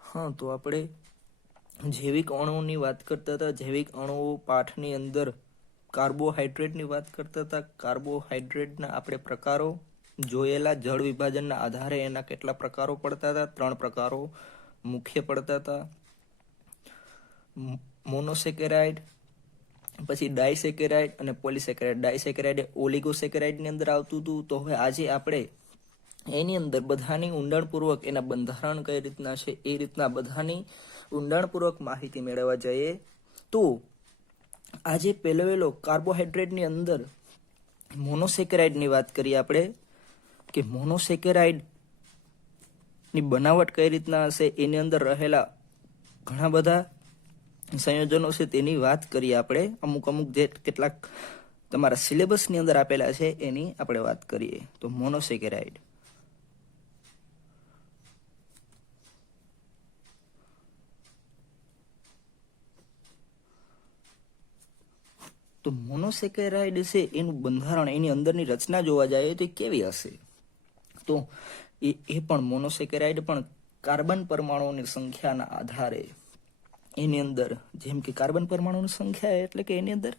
हाँ, तो આપણે જૈવિક અણુઓની વાત કરતા હતા. જૈવિક અણુઓ પાઠની અંદર કાર્બોહાઈડ્રેટની વાત કરતા હતા. કાર્બોહાઈડ્રેટના આપણે પ્રકારો જોયેલા. જળ વિભાજનના આધારે એના કેટલા પ્રકારો પડતા હતા? 3 પ્રકારો મુખ્ય પડતા હતા. મોનોસેકેરાઇડ, પછી ડાયસેકેરાઇડ અને પોલીસેકેરાઇડ. ડાયસેકેરાઇડ એ ઓલિગોસેકેરાઇડની અંદર આવતું હતું. તો હવે આજે આપણે એની અંદર બધાની ઊંડાણપૂર્વક એના બંધારણ કઈ રીતના છે એ રીતના બધાની ઊંડાણપૂર્વક માહિતી મેળવવા જઈએ. તો આજે પહેલો કાર્બોહાઈડ્રેટની અંદર મોનોસેકેરાઇડની વાત કરીએ આપણે કે મોનોસેકેરાઇડની બનાવટ કઈ રીતના હશે, એની અંદર રહેલા ઘણા બધા સંયોજનો છે તેની વાત કરીએ આપણે. અમુક જે કેટલાક તમારા સિલેબસની અંદર આપેલા છે એની આપણે વાત કરીએ. તો મોનોસેકેરાઇડ, તો મોનોસેકેરાઇડ છે એનું બંધારણ, એની અંદરની રચના જોવા જાય તો કેવી હશે? તો એ પણ મોનોસેકેરાઇડ પણ કાર્બન પરમાણુઓની સંખ્યાના આધારે એની અંદર, જેમ કે કાર્બન પરમાણુની સંખ્યા એટલે કે એની અંદર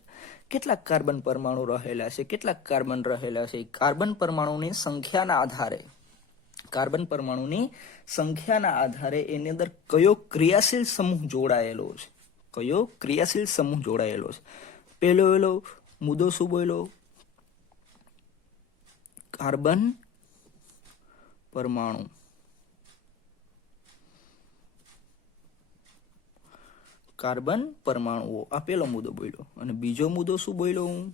કેટલાક કાર્બન પરમાણુ રહેલા છે, કેટલાક કાર્બન રહેલા છે. કાર્બન પરમાણુની સંખ્યાના આધારે, કાર્બન પરમાણુની સંખ્યાના આધારે એની અંદર કયો ક્રિયાશીલ સમૂહ જોડાયેલો છે, કયો ક્રિયાશીલ સમૂહ જોડાયેલો છે. પહેલો મુદ્દો શું બોલ્યો? કાર્બન પરમાણુ. કાર્બન પરમાણુઓ, આ પેલો મુદ્દો બોલ્યો. અને બીજો મુદ્દો શું બોલ્યો હું?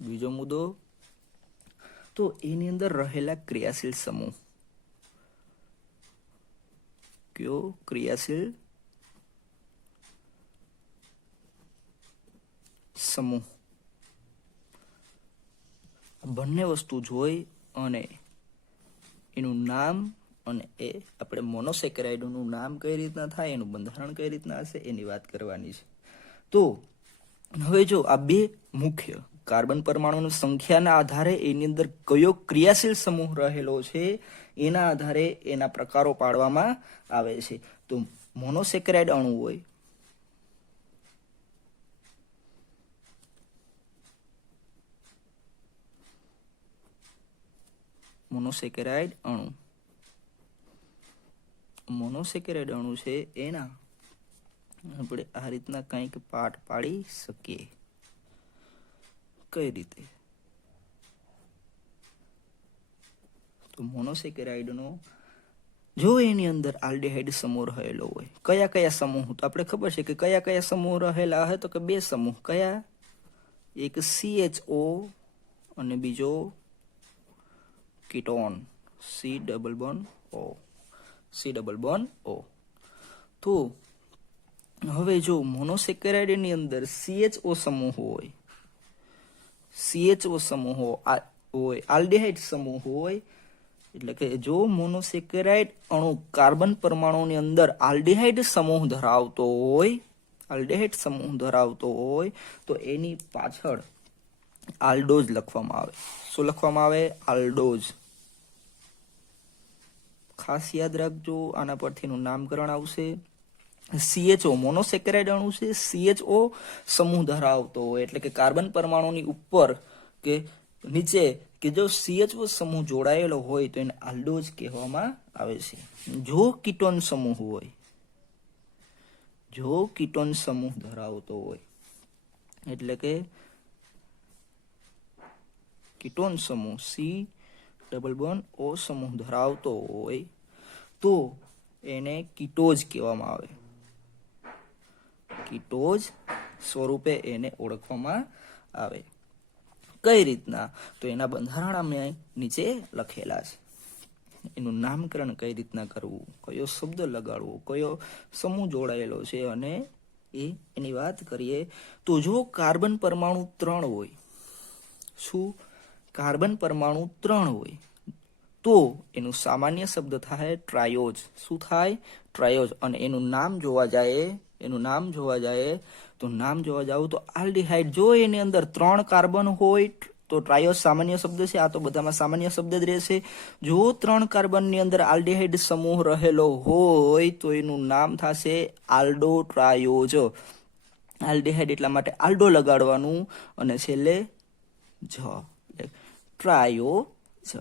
બીજો મુદ્દો તો એની અંદર રહેલા ક્રિયાશીલ સમૂહ. કયો ક્રિયાશીલ સમૂહ? બંને વસ્તુ જોઈ અને એનું નામ અને એ આપણે મોનોસેકેરાઇડનું નામ કઈ રીતના થાય, એનું બંધારણ કઈ રીતના હશે એની વાત કરવાની છે. તો હવે જો આ બે મુખ્ય કાર્બન પરમાણુની સંખ્યાના આધારે એની અંદર કયો ક્રિયાશીલ સમૂહ રહેલો છે એના આધારે એના પ્રકારો પાડવામાં આવે છે. તો મોનોસેકેરાઇડ અણુ હોય, મોનોસેકેરાઇડ અણુ, મોનોસેકેરાઇડ અણુ છે એના આપણે આ રીતના કંઈક પાઠ પાડી શકીએ. કઈ રીતે? તો મોનોસેકેરાઇડનો જો એની અંદર આલ્ડીહાઇડ સમૂહ રહેલો હોય, કયા કયા સમૂહ? તો આપણે ખબર છે કે કયા કયા સમૂહ રહેલા હોય, તો કે બે સમૂહ. કયા? એક CHO અને બીજો ketone, C double bond O. તો હવે જો મોનોસેકેરાઇડની અંદર CHO સમૂહ હોય, CHO સમૂહ હોય, આલ્ડીહાઇડ સમૂહ હોય, એટલે કે જો મોનોસેકેરાઇડ અણુ કાર્બન પરમાણુની અંદર આલ્ડીહાઇડ સમૂહ ધરાવતો હોય, તો એની પાછળ આલ્ડોઝ લખવામાં આવે. શું લખવામાં આવે? આલ્ડોઝ. ખાસ યાદ રાખજો, આના પરથી એનું નામકરણ આવશે. CHO મોનોસેકેરાઇડ અણુ છે, CHO સમૂહ ધરાવતો હોય, એટલે કે કાર્બન પરમાણુની ઉપર કે નીચે કે જો CHO સમૂહ જોડાયેલો હોય તો એને આલ્ડોઝ કહેવામાં આવે છે. જો કીટોન સમૂહ હોય, જો કીટોન સમૂહ ધરાવતો હોય, એટલે કે કીટોન સમૂહ C ડબલ બોન્ડ O સમૂહ ધરાવતો હોય તો એને કીટોઝ કહેવામાં આવે. કીટોઝ સ્વરૂપે એને ઓળખવામાં આવે. કઈ રીતના? તો એના બંધારણ અમે નીચે લખેલા છે. એનું નામકરણ કઈ રીતના કરવું, કયો શબ્દ લગાડવો, કયો સમૂહ જોડાયેલો છે, અને એની વાત કરીએ તો જો કાર્બન પરમાણુ 3 હોય, શું? કાર્બન પરમાણુ 3 હોય તો એનું સામાન્ય શબ્દ થાય ટ્રાયોઝ. શું થાય? ટ્રાયોઝ. અને એનું નામ જોવા જાય તો આલ્ડીહાઇડ. જો એની અંદર 3 કાર્બન હોય તો ટ્રાયોઝ સામાન્ય શબ્દ છે, આ તો બધામાં સામાન્ય શબ્દ જ રહેશે. જો 3 કાર્બનની અંદર આલ્ડિહાઇડ સમૂહ રહેલો હોય તો એનું નામ થશે આલ્ડો ટ્રાયોઝ. આલ્ડિહાઇડ એટલા માટે આલ્ડો લગાડવાનું અને છેલ્લે ટ્રાયોઝ,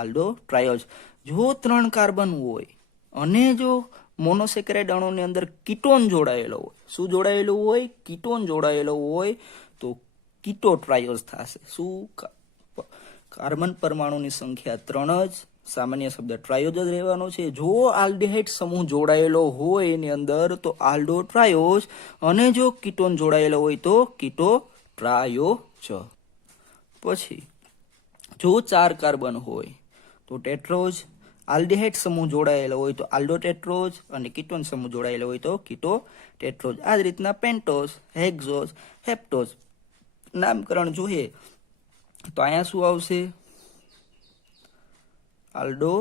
આલ્ડો ટ્રાયોઝ. જો 3 કાર્બન હોય અને જો મોનોસેકેરાઇડ અણુની અંદર કીટોન જોડાયેલો હોય, શું જોડાયેલું હોય? કીટોન જોડાયેલો હોય તો કીટો ટ્રાયોઝ થશે. શું? કાર્બન પરમાણુની સંખ્યા 3 જ, સામાન્ય શબ્દ ટ્રાયોઝ જ રહેવાનો છે. જો આલ્ડિહાઇડ સમૂહ જોડાયેલો હોય એની અંદર તો આલ્ડો ટ્રાયોઝ, અને જો કીટોન જોડાયેલો હોય તો કીટો ટ્રાયોઝ. પછી જો 4 કાર્બન હોય તો ટેટ્રોઝ, આલ્ડિહાઇડ સમૂહ જોડાયેલો હોય તો આલ્ડો ટેટ્રોઝ, અને કીટોન સમૂહ જોડાયેલો હોય તો કીટો ટેટ્રોઝ. આ જ રીતના પેન્ટોઝ, હેક્ઝોઝ, હેપ્ટોઝ નામકરણ જોઈએ તો અહીંયા શું આવશે? આલ્ડો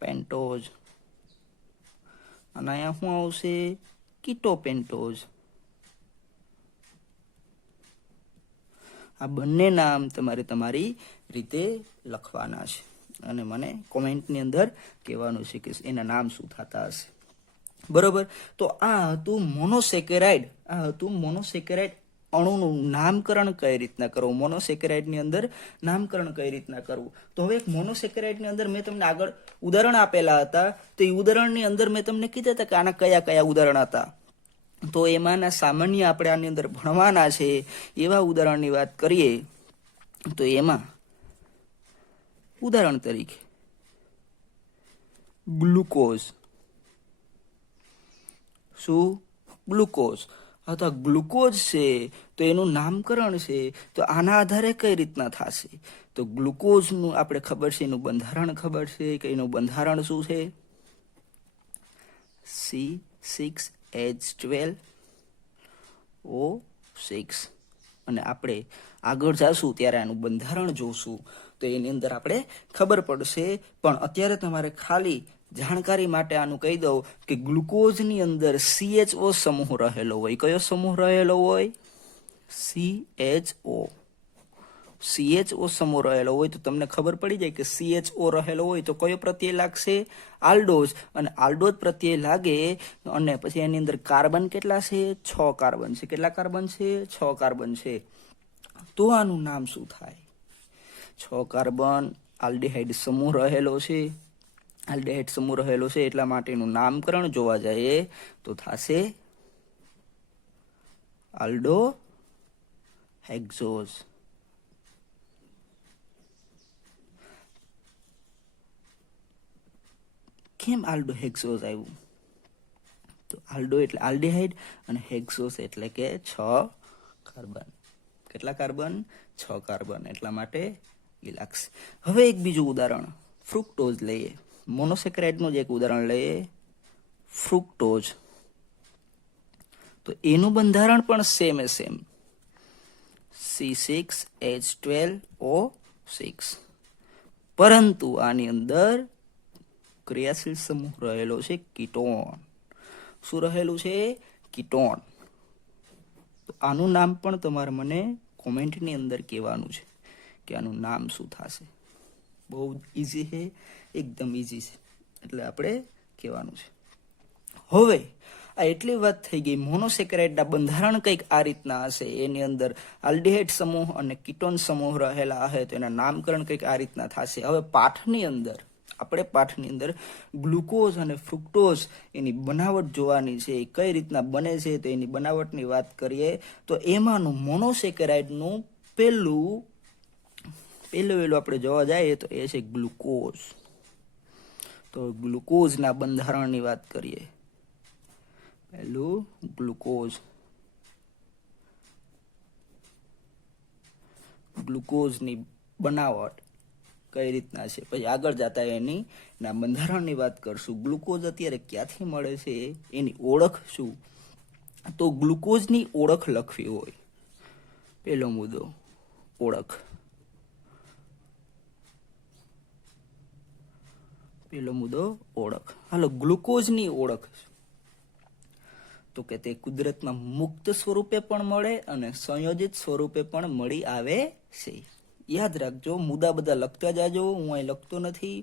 પેન્ટોઝ, અને અહીંયા શું આવશે? કીટો પેન્ટોઝ. આ બંને નામ તમારે તમારી રીતે લખવાના છે અને મને કોમેન્ટની અંદર કહેવાનું છે કે એના નામ શું થતા હશે. બરોબર. તો આ હતું મોનોસેકેરાઇડ. અણુનું નામકરણ કઈ રીતના કરવું, મોનોસેકેરાઇડની અંદર નામકરણ કઈ રીતના કરવું. તો હવે એક મોનોસેકેરાઇડની અંદર મેં તમને આગળ ઉદાહરણ આપેલા હતા, તો એ ઉદાહરણની અંદર મેં તમને કીધા હતા કે આના કયા કયા ઉદાહરણ હતા. તો એમાંના સામાન્ય આપણે આની અંદર ભણવાના છે એવા ઉદાહરણની વાત કરીએ તો એમાં ઉદાહરણ તરીકે ગ્લુકોઝ. શું? ગ્લુકોઝ. અથવા ગ્લુકોઝ છે તો એનું નામકરણ છે તો આના આધારે કઈ રીતના થશે? તો ગ્લુકોઝનું આપણે ખબર છે, એનું બંધારણ ખબર છે કે એનું બંધારણ શું છે? C6H12O6. અને આપણે આગળ જાશું ત્યારે આનું બંધારણ જોશું તો એની અંદર આપણે ખબર પડશે. પણ અત્યારે તમારે ખાલી જાણકારી માટે આનું કહી દઉં કે ગ્લુકોઝની અંદર CHO સમૂહ રહેલો હોય. કયો સમૂહ રહેલો હોય? CHO સમૂહ રહેલો હોય તો તમને ખબર પડી જાય કે CHO રહેલો હોય તો કયો પ્રત્યય લાગશે? આલ્ડોઝ. અને આલ્ડોઝ પ્રત્યય લાગે અને પછી એની અંદર કાર્બન કેટલા છે? 6 કાર્બન છે. કેટલા કાર્બન છે? 6 કાર્બન છે. તો આનું નામ શું થાય? 6 કાર્બન આલ્ડિહાઇડ સમૂહ રહેલો છે. આલ્ડિહાઇડ સમૂહ રહેલો છે એટલા માટેનું નામકરણ જોવા જાય તો થશે આલ્ડો હેક્ઝોઝ. કેમ આલ્ડો હેક્ઝોઝ આવ્યું? તો આલ્ડો એટલે આલ્ડિહાઇડ અને હેક્ઝોઝ એટલે કે 6 કાર્બન. કેટલા કાર્બન? 6 કાર્બન. એટલા માટે એ લાગશે. હવે એક બીજું ઉદાહરણ ફ્રુક્ટોઝ લઈએ. મોનોસેકેરાઇડનું જ એક ઉદાહરણ લઈએ, ફ્રુક્ટોઝ. તો એનું બંધારણ પણ સેમ C6H12O6. પરંતુ આની અંદર ક્રિયાશીલ સમૂહ રહેલો છે કીટોન. શું રહેલું છે? કીટોન. તો આનું નામ પણ તમારે મને કોમેન્ટની અંદર કહેવાનું છે કે આનું નામ શું થશે. બહુ ઈઝી છે, એકદમ ઈઝી છે, એટલે આપણે કહેવાનું છે. હવે આ એટલી વાત થઈ ગઈ. મોનોસેકેરાઇડના બંધારણ કંઈક આ રીતના હશે. એની અંદર આલ્ડિહાઇડ સમૂહ અને કીટોન સમૂહ રહેલા હશે તો એના નામકરણ કંઈક આ રીતના થશે. હવે પાઠની અંદર ગ્લુકોઝ અને ફ્રુક્ટોઝ એની બનાવટ જોવાની છે. કઈ રીતના બને છે તો એની બનાવટની વાત કરીએ તો એમાંનું મોનોસેકેરાઇડનું પહેલું આપણે જોવા જઈએ તો એ છે ગ્લુકોઝ. તો ગ્લુકોઝના બંધારણની વાત કરીએ. પહેલું ગ્લુકોઝની બનાવટ કઈ રીતના છે, પછી આગળ જતા એની બંધારણની વાત કરશું. ગ્લુકોઝ અત્યારે ક્યાંથી મળે છે, એની ઓળખ શું? તો ગ્લુકોઝની ઓળખ લખવી હોય, પહેલો મુદ્દો ઓળખ. હાલો, ગ્લુકોઝની ઓળખ. તો કે તે કુદરતમાં મુક્ત સ્વરૂપે પણ મળે અને સંયોજિત સ્વરૂપે પણ મળી આવે છે. યાદ રાખજો, મુદ્દા બધા લખતા જાજો. હું અહીં લખતો નથી,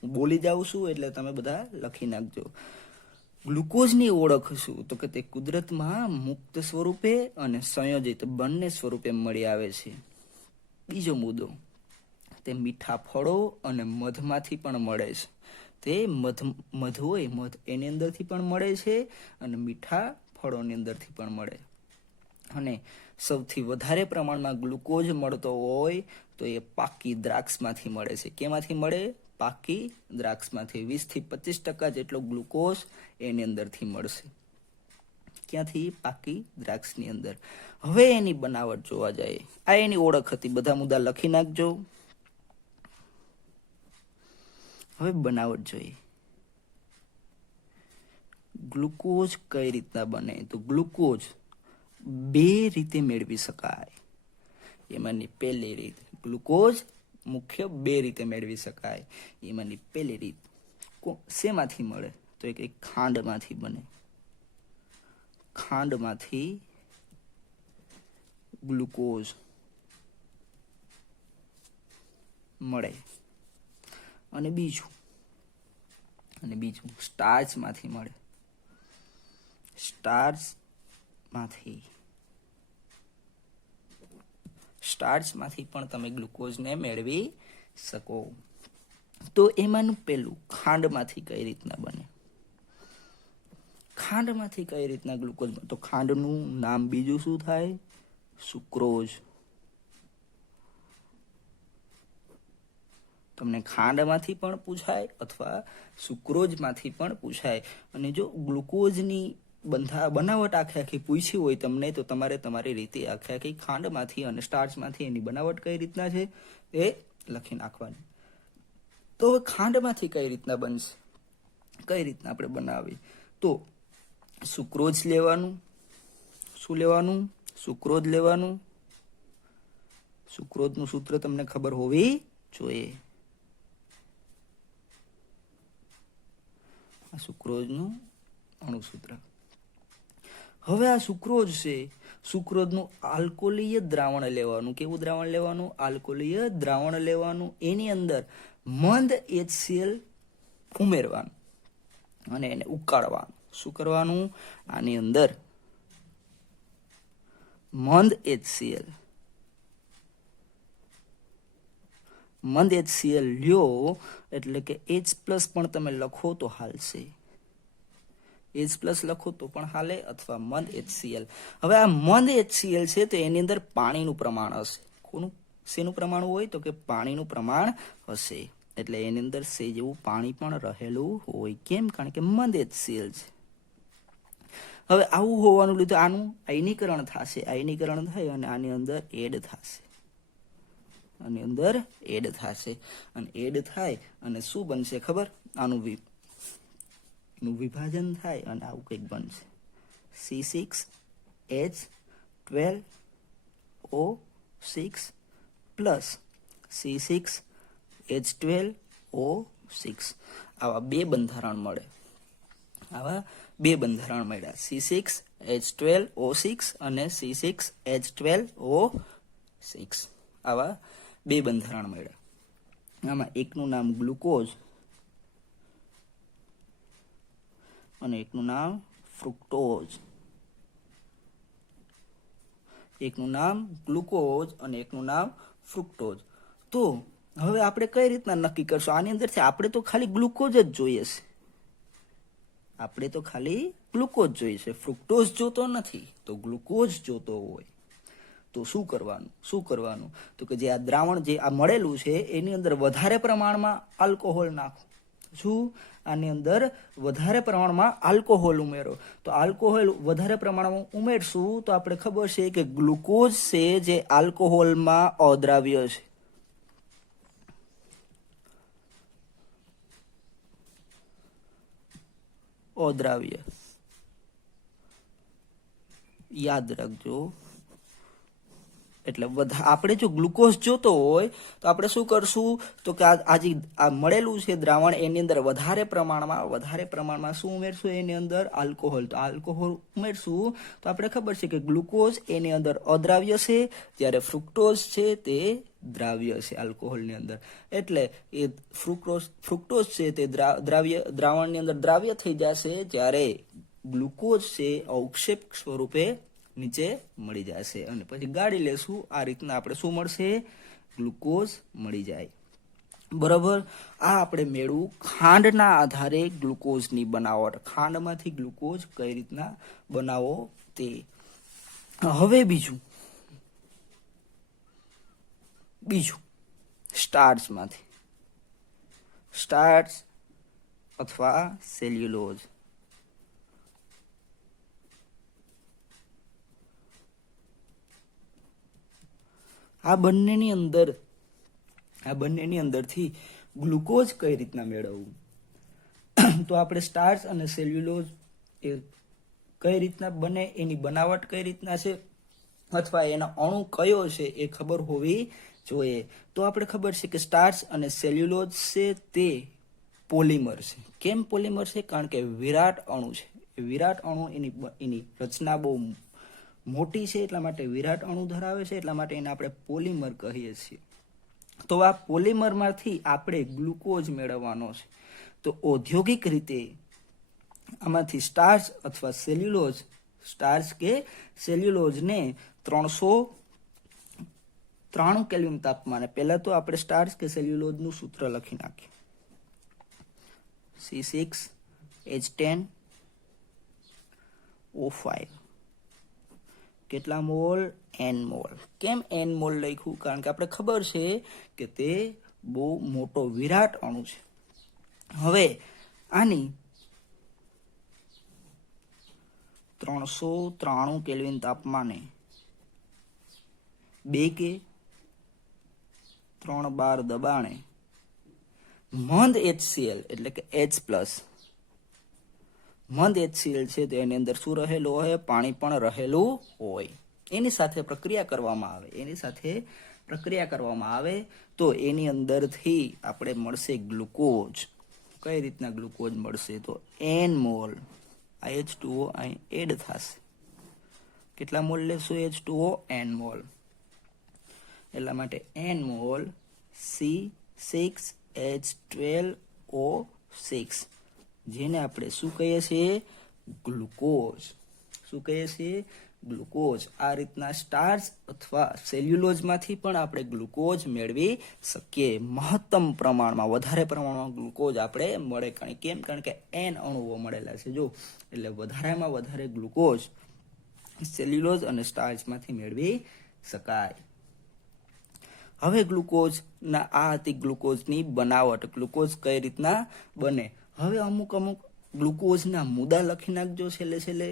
હું બોલી જાઉં છું, એટલે તમે બધા લખી નાખજો. ગ્લુકોઝની ઓળખ શું? તો કે તે કુદરતમાં મુક્ત સ્વરૂપે અને સંયોજિત બંને સ્વરૂપે મળી આવે છે. બીજો મુદ્દો, તે મીઠા ફળો અને મધમાંથી પણ મળે છે. તે મધ હોય, મધ એની અંદરથી પણ મળે છે અને મીઠા ફળોની અંદરથી પણ મળે. અને સૌથી વધારે પ્રમાણમાં ગ્લુકોઝ મળતો હોય તો એ પાકી દ્રાક્ષમાંથી મળે છે. કેમાંથી મળે? પાકી દ્રાક્ષમાંથી 20-25% જેટલો ગ્લુકોઝ એની અંદરથી મળશે. ક્યાંથી? પાકી દ્રાક્ષની અંદર. હવે એની બનાવટ જોવા જાય. આ એની ઓળખ હતી. બધા મુદ્દા લખી નાખજો. હવે બનાવટ જોઈએ. ગ્લુકોઝ કઈ રીતના બને? તો ગ્લુકોઝ 2 રીતે મેળવી શકાય. એમાંની પહેલી રીત, ગ્લુકોઝ મુખ્ય 2 રીતે મેળવી શકાય. એમાંની પહેલી રીત શેમાંથી મળે? તો એક ખાંડમાંથી બને. ખાંડમાંથી ગ્લુકોઝ મળે. અને બીજું સ્ટાર્ચમાંથી મળે. સ્ટાર્ચમાંથી પણ તમે ગ્લુકોઝને મેળવી શકો. તો એમાંનું પહેલું, ખાંડમાંથી કઈ રીતના બને? ખાંડમાંથી કઈ રીતના ગ્લુકોઝ બને? તો ખાંડનું નામ બીજું શું થાય? સુક્રોઝ. તમને ખાંડમાંથી પણ પૂછાય અથવા સુક્રોઝમાંથી પણ પૂછાય. અને જો ગ્લુકોઝની બનાવટ આખી પૂછી હોય તમને, તો તમારે તમારી રીતે આખી ખાંડમાંથી અને સ્ટાર્ચમાંથી એની બનાવટ કઈ રીતના છે એ લખી નાખવાની. તો હવે ખાંડમાંથી કઈ રીતના બનશે? કઈ રીતના આપણે બનાવી? તો સુક્રોઝ લેવાનું. શું લેવાનું? સુક્રોઝ લેવાનું. સુક્રોઝનું સૂત્ર તમને ખબર હોવી જોઈએ. આ સુક્રોઝનું અણુસૂત્ર. હવે આ સુક્રોઝ છે, સુક્રોઝનું આલ્કોલીય દ્રાવણ લેવાનું. કેવું દ્રાવણ લેવાનું? આલ્કોલીય દ્રાવણ લેવાનું. એની અંદર મંદ HCl ઉમેરવાનું અને એને ઉકાળવાનું. શું કરવાનું? આની અંદર મંદ HCl લ્યો, એટલે કે H+ પણ તમે લખો તો હાલશે. H+ લખો તો પણ હાલે, અથવા મંદ HCl. હવે આ મંદ HCl છે તો એની અંદર પાણીનું પ્રમાણ હશે. શેનું પ્રમાણ હોય? તો કે પાણીનું પ્રમાણ હશે. એટલે એની અંદર જેવું પાણી પણ રહેલું હોય. કેમ? કારણ કે મંદ HCl છે. હવે આવું હોવાનું લીધે આનું આયનીકરણ થશે. આયનીકરણ થાય અને આની અંદર એડ થશે. અને એડ થાય અને શું બનશે ખબર? આનું વિભાજન થાય અને આવું કંઈક બનશે. C6H12O6 plus C6H12O6. આવા 2 બંધારણ મળે. C6H12O6 અને C6H12O6. આવા 2 બંધારણ મળ્યા. આમાં એકનું નામ ગ્લુકોઝ અને એકનું નામ ફ્રુક્ટોઝ. તો હવે આપણે કઈ રીતના નક્કી કરશું? આની અંદરથી આપણે તો ખાલી ગ્લુકોઝ જ જોઈએ છે. ફ્રુક્ટોઝ જોતો નથી, તો ગ્લુકોઝ જોતો હોય તો શું કરવાનું? તો કે જે આ દ્રાવણ જે આ મળેલું છે એની અંદર વધારે પ્રમાણમાં આલ્કોહોલ નાખો. શું? આની અંદર વધારે પ્રમાણમાં આલ્કોહોલ ઉમેરો. તો આલ્કોહોલ વધારે પ્રમાણમાં ઉમેરશું તો આપણે ખબર છે કે ગ્લુકોઝ છે જે આલ્કોહોલમાં અદ્રાવ્ય છે. યાદ રાખજો, એટલે આપણે જો ગ્લુકોઝ જોતો હોય તો આપણે શું કરશું તો કે આજે આ મળેલું છે દ્રાવણ એની અંદર વધારે પ્રમાણમાં શું ઉમેરશું એની અંદર આલ્કોહોલ. તો આલ્કોહોલ ઉમેરશું તો આપણે ખબર છે કે ગ્લુકોઝ એની અંદર અદ્રાવ્ય છે, જ્યારે ફ્રુક્ટોઝ છે તે દ્રાવ્ય છે આલ્કોહોલની અંદર. એટલે એ ફ્રુક્ટોઝ છે તે દ્રાવણની અંદર દ્રાવ્ય થઈ જશે, જ્યારે ગ્લુકોઝ છે અવક્ષેપ સ્વરૂપે નીચે મળી જશે અને પછી ગાળી લેશું. આ રીતના આપણે શું મળશે? ગ્લુકોઝ મળી જાય. બરાબર. આ આપણે મેળવું ખાંડના આધારે ગ્લુકોઝની બનાવટ. ખાંડમાંથી ગ્લુકોઝ કઈ રીતના બનાવો તે. હવે બીજું સ્ટાર્ચમાંથી. સ્ટાર્ચ અથવા સેલ્યુલોઝ. આ બંનેની અંદરથી ગ્લુકોઝ કઈ રીતના મેળવવું? તો આપણે સ્ટાર્ચ અને સેલ્યુલોઝ એ કઈ રીતના બને, એની બનાવટ કઈ રીતના છે, અથવા એનો અણુ કયો છે એ ખબર હોવી જોઈએ. તો આપણે ખબર છે કે સ્ટાર્ચ અને સેલ્યુલોઝ છે તે પોલિમર છે. કેમ પોલિમર છે? કારણ કે વિરાટ અણુ છે. વિરાટ અણુ એની રચના બહુ મોટી છે, એટલા માટે વિરાટ અણુ ધરાવે છે, એટલા માટે એને આપણે પોલિમર કહીએ છીએ. તો આ પોલિમરમાંથી આપણે ગ્લુકોઝ મેળવવાનો છે. તો ઔદ્યોગિક રીતે આમાંથી સ્ટાર્ચ અથવા સેલ્યુલોઝ, સ્ટાર્ચ કે સેલ્યુલોઝને 393 કેલ્વિન તાપમાને, પહેલા તો આપણે સ્ટાર્ચ કે સેલ્યુલોઝનું સૂત્ર લખી નાખીએ. C6H10O5. કેટલા મોલ? n mall. કેમ n મોલ લખ્યું? કારણ કે આપણે ખબર છે કે તે બહુ મોટો વિરાટ અણુ છે. હવે આની 393 કેલ્વિન તાપમાને 2 કે 3 બાર દબાણે મંદ HCl એટલે કે H+, મંદ HCl છે તો એની અંદર શું રહેલું હોય? પાણી પણ રહેલું હોય. એની સાથે પ્રક્રિયા કરવામાં આવે તો એની અંદરથી આપણે મળશે ગ્લુકોઝ. કઈ રીતના ગ્લુકોઝ મળશે? તો n મોલ H2O અહીં એડ થશે. કેટલા મોલ લેશું H2O? n mall. એટલા માટે n મોલ C6H12O6, જેને આપણે શું કહીએ છીએ? ગ્લુકોઝ. શું કહીએ છીએ? ગ્લુકોઝ. આ રીતના સ્ટાર્ચ અથવા સેલ્યુલોઝમાંથી પણ આપણે ગ્લુકોઝ મેળવી શકીએ. મહત્તમ પ્રમાણમાં, વધારે પ્રમાણમાં ગ્લુકોઝ આપણે મળે. કેમ? કારણ કે n અણુઓ મળેલા છે જો, એટલે વધારેમાં વધારે ગ્લુકોઝ સેલ્યુલોઝ અને સ્ટાર્ચમાંથી મેળવી શકાય. હવે ગ્લુકોઝના આ હતી ગ્લુકોઝની બનાવટ. ગ્લુકોઝ કઈ રીતના બને. હવે અમુક ગ્લુકોઝના મુદ્દા લખી નાખજો છેલ્લે.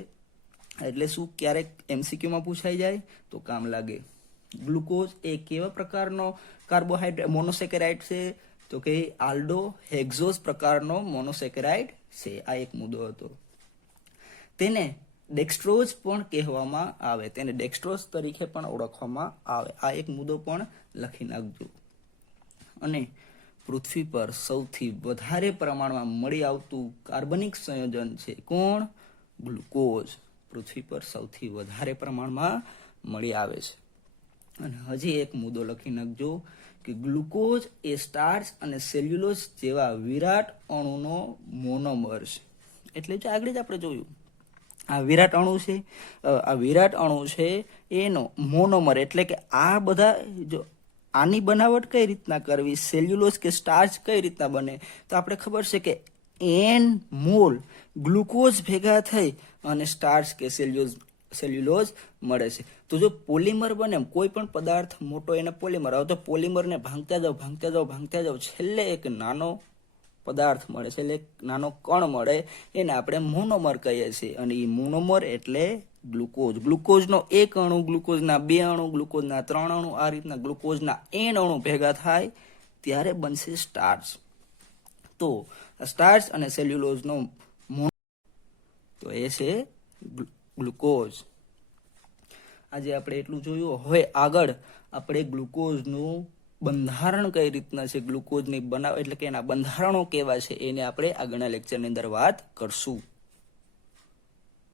એટલે શું, ક્યારેક MCQમાં પૂછાઈ જાય તો કામ લાગે. ગ્લુકોઝ એ કેવા પ્રકારનો કાર્બોહાઈડ્રેટ મોનોસેકેરાઇડ છે? તો કે આલ્ડો હેક્ઝોસ પ્રકારનો મોનોસેકેરાઇડ છે. આ એક મુદ્દો હતો. તેને ડેક્સ્ટ્રોઝ પણ કહેવામાં આવે, તેને ડેક્સ્ટ્રોઝ તરીકે પણ ઓળખવામાં આવે. આ એક મુદ્દો પણ લખી નાખજો. અને પૃથ્વી પર સૌથી વધારે પ્રમાણમાં મળી આવતું કાર્બનિક સંયોજન છે કોણ? ગ્લુકોઝ. પૃથ્વી પર સૌથી વધારે પ્રમાણમાં મળી આવે છે. અને હજી એક મુદ્દો લખી નાખજો કે ગ્લુકોઝ એ સ્ટાર્ચ અને સેલ્યુલોઝ જેવા વિરાટ અણુનો મોનોમર છે. એટલે જ આગળ જ આપણે જોયું, આ વિરાટ અણુ છે એનો મોનોમર. એટલે કે આ બધા જો આની બનાવટ કઈ રીતના કરવી, સેલ્યુલોઝ કે સ્ટાર્ચ કઈ રીતના બને, તો આપણે ખબર છે કે n મોલ ગ્લુકોઝ ભેગા થઈ અને સ્ટાર્ચ કે સેલ્યુલોઝ મળે છે. તો જો પોલિમર બને, કોઈ પણ પદાર્થ મોટો એને પોલિમર, હવે તો પોલિમરને ભાંગતા જાવ, છેલ્લે એક નાનો પદાર્થ મળે, છેલ્લે એક નાનો કણ મળે, એને આપણે મોનોમર કહીએ છીએ. અને એ મોનોમર એટલે ગ્લુકોઝ. ગ્લુકોઝનો એક અણુ, ગ્લુકોઝના 2 અણુ, ગ્લુકોઝના 3 અણુ, આ રીતના ગ્લુકોઝના n અણુ ભેગા થાય ત્યારે બનશે સ્ટાર્ચ. તો સ્ટાર્ચ અને સેલ્યુલોઝનો તો એ છે ગ્લુકોઝ. આજે આપણે એટલું જોયું. હવે આગળ આપણે ગ્લુકોઝનું બંધારણ કઈ રીતના છે, ગ્લુકોઝની બનાવ એટલે કે એના બંધારણો કેવા છે, એને આપણે આગળના લેક્ચરની અંદર વાત કરશું.